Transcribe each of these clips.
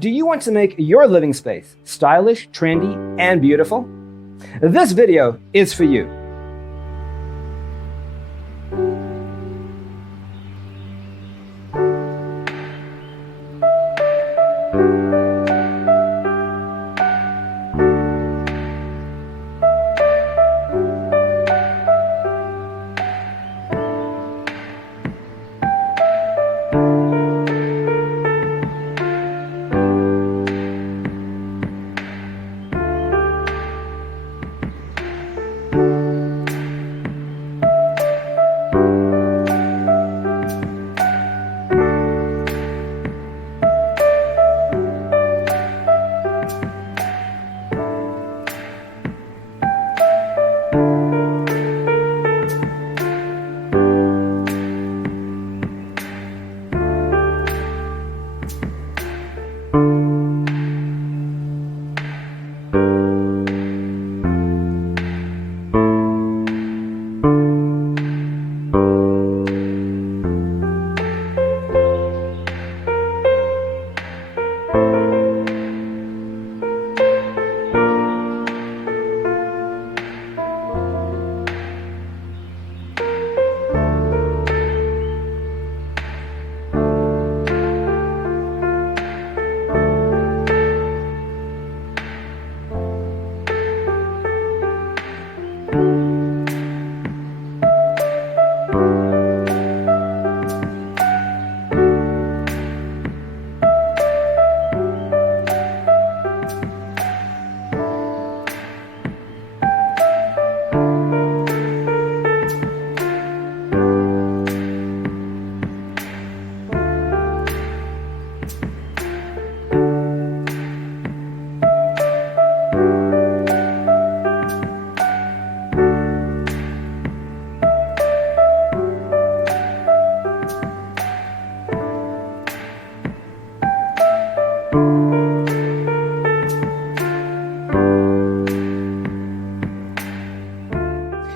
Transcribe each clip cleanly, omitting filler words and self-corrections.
Do you want to make your living space stylish, trendy, and beautiful? This video is for you.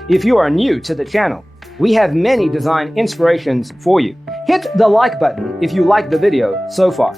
If you are new to the channel, we have many design inspirations for you. Hit the like button if you like the video so far.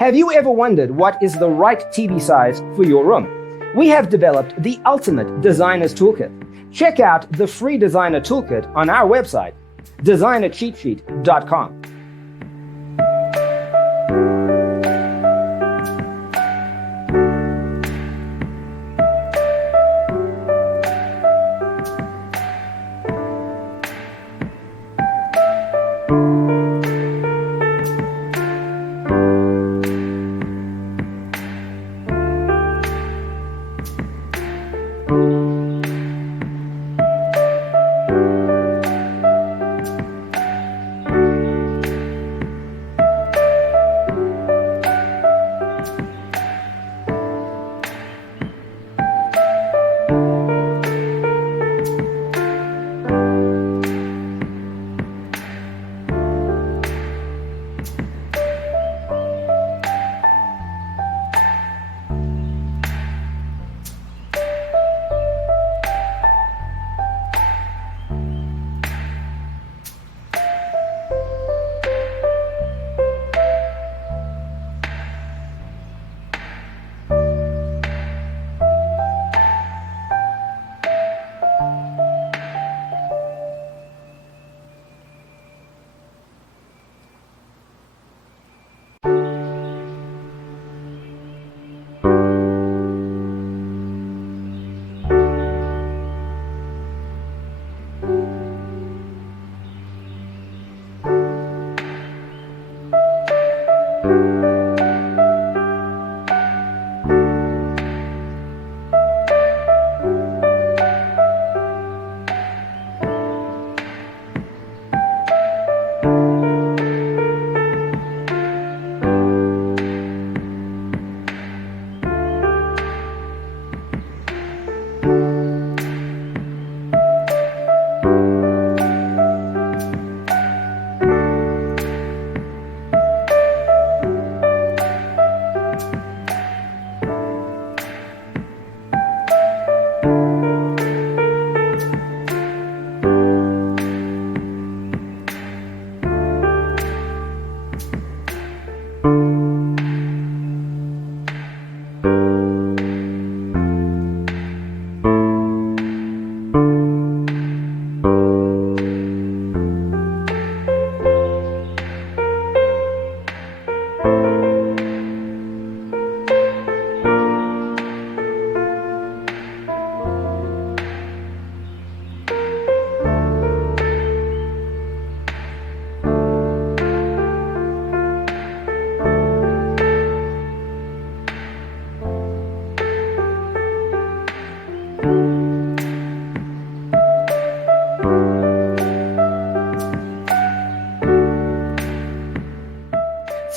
Have you ever wondered what is the right TV size for your room? We have developed the ultimate designer's toolkit. Check out the free designer toolkit on our website, designercheatsheet.com.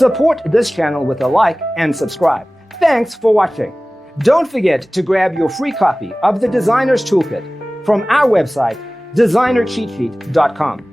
Support this channel with a like and subscribe. Thanks for watching. Don't forget to grab your free copy of the Designer's Toolkit from our website, designercheatsheet.com.